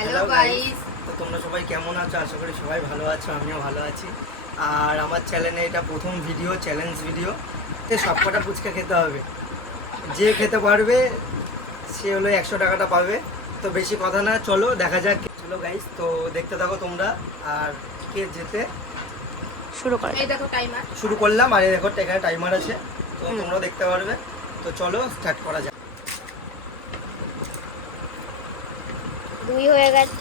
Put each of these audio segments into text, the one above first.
Hello guys, তো তোমরা সবাই কেমন আছো? আশা করি সবাই ভালো আছো, আমিও ভালো আছি। আর আমার চ্যানেলে এটা প্রথম ভিডিও, চ্যালেঞ্জ ভিডিও। সবকটা ফুচকা খেতে হবে, যে খেতে পারবে সে হলো 100 টাকাটা পাবে। তো বেশি কথা না, চলো দেখা যাক। চলো গাইস, তো দেখতে থাকো তোমরা। আর কে যেতে শুরু করে এই দেখো টাইমার শুরু করলাম। আর এই দেখো এখানে টাইমার আছে, তো তোমরা দেখতে পারবে। তো চলো স্টার্ট করা যাক। 2 হয়ে গেছে।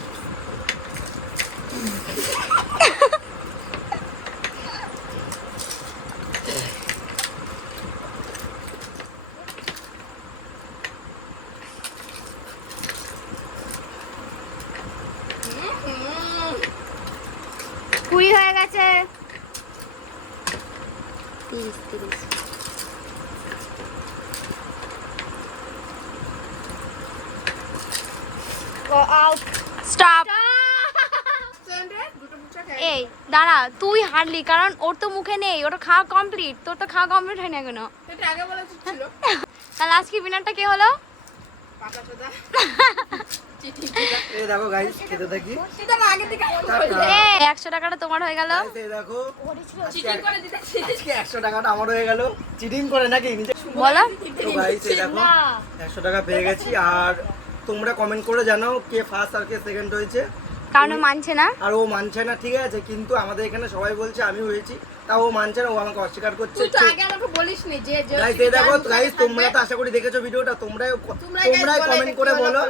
কুড়ি হয়ে গেছে। 30 স্টপ। দুটো ফুচকা খেয়ে এই দাঁড়া, তুই হারলি কারণ ওর তো মুখে নেই, ওটা খাওয়া কমপ্লিট। তোর তো খাওয়া কমপ্লিট হয় না কেন? এটা আগে বলা উচিত ছিল। তাহলে আজকে বিনারটা কে হলো? পাকা চোদা এই দেখো গাইস, খেতে থাকি। সেটা না আগে থেকে এই 100 টাকাটা তোমার হয়ে গেল। Guys, এই দেখো চিটিং করে দিতেছি। আজকে 100 টাকাটা আমার হয়ে গেল। চিটিং করে নাকি নিজে? বলো। তো গাইস, এই দেখো 100 টাকা পেয়ে গেছি। আর তোমরা কমেন্ট করে জানাও কে ফার্স্ট আর কে সেকেন্ড হয়েছে। কারণ ও মানছে না। আর ও মানছে না, ঠিক আছে, কিন্তু আমাদের এখানে সবাই বলছে আমি হয়েছি, তাও ও মানছে না, ও আমাকে অস্বীকার করছে। তুই তো আগে আমাকে বলিসনি যে যে গাইস, এই দেখো গাইস, তোমরা তো আশা করি দেখেছো ভিডিওটা, তোমরাই কমেন্ট করে বলো।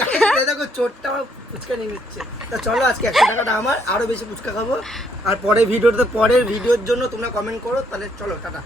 Guys, এই দেখো চোরটা আমার ফুচকা নিয়ে নিচ্ছে। তো চলো আজকে 100 টাকাটা আমার, আরো বেশি ফুচকা খাবো। আর পরের ভিডিওর জন্য তোমরা কমেন্ট করো। তাহলে চলো টাটা।